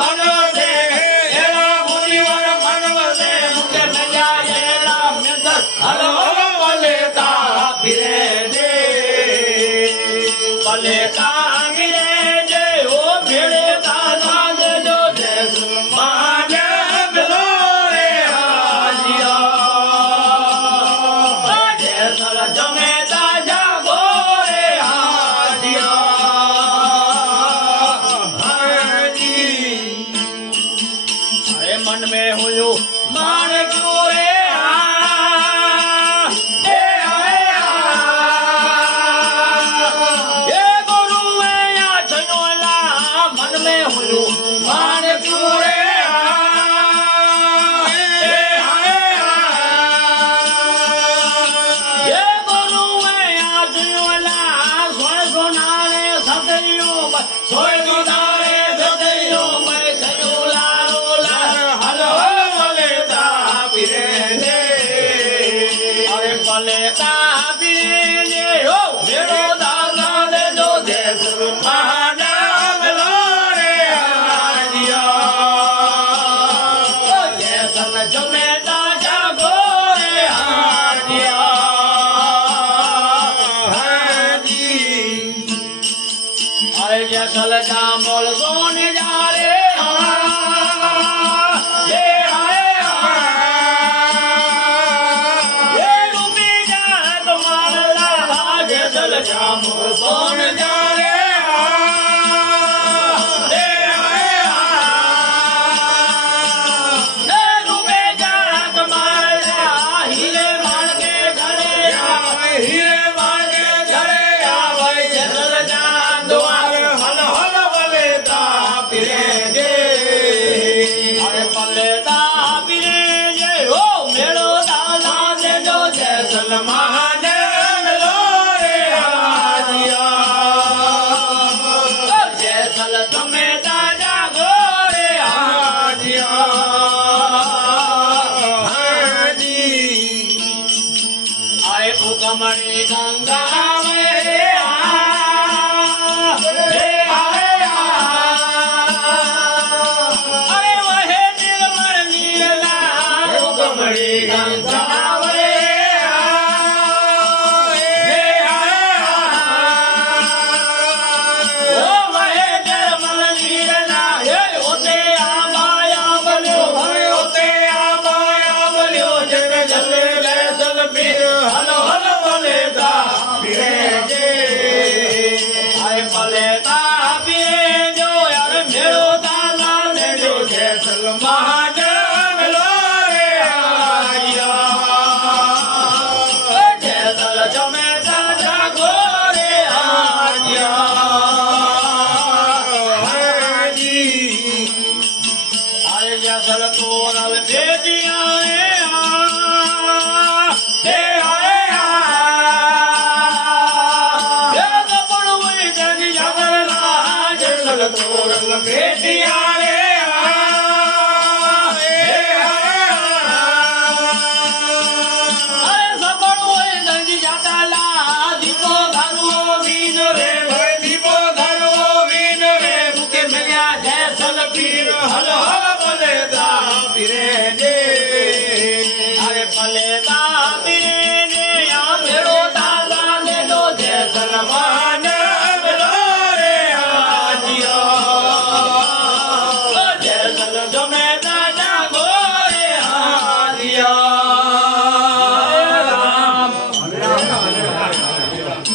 मनवसे एड़ा मुनिवर मनवसे मुके नया एड़ा मिंदर हलो पलेता फिरे दे पलेता फिरे दे ओ भेड़े दादा दे जो जय सलमान मिलो रे हाजिया जय सल जमे ताजा गोरे हाजिया मन में हुयो मान क्यों रे ये गुरु में या छनोला मन में हुयो मान क्यों रे ये गुरु में या छनोला सोए सोनारे सदैयो सोए सोनारे सदैयो मैं छनोला पलेता बिने हो मेरो दादा दे जो जय सलमान मिलो रे हाजिया जय सल जमे ताजा गोरे हाजिया अरे जय सल जामोल सोने जा रे जामो सोन जा रे रूपे जा तुम्हारा हीरे मार के घरे हीरे मार के घरे भाई जल जा द्वार हल हल बलेता फिरे दे अरे बलेता फिरे दे हो मेरो दादा दे जो जय सलमान कमरी गंगा अरे वहे निर्मल नीला कमरी गंगा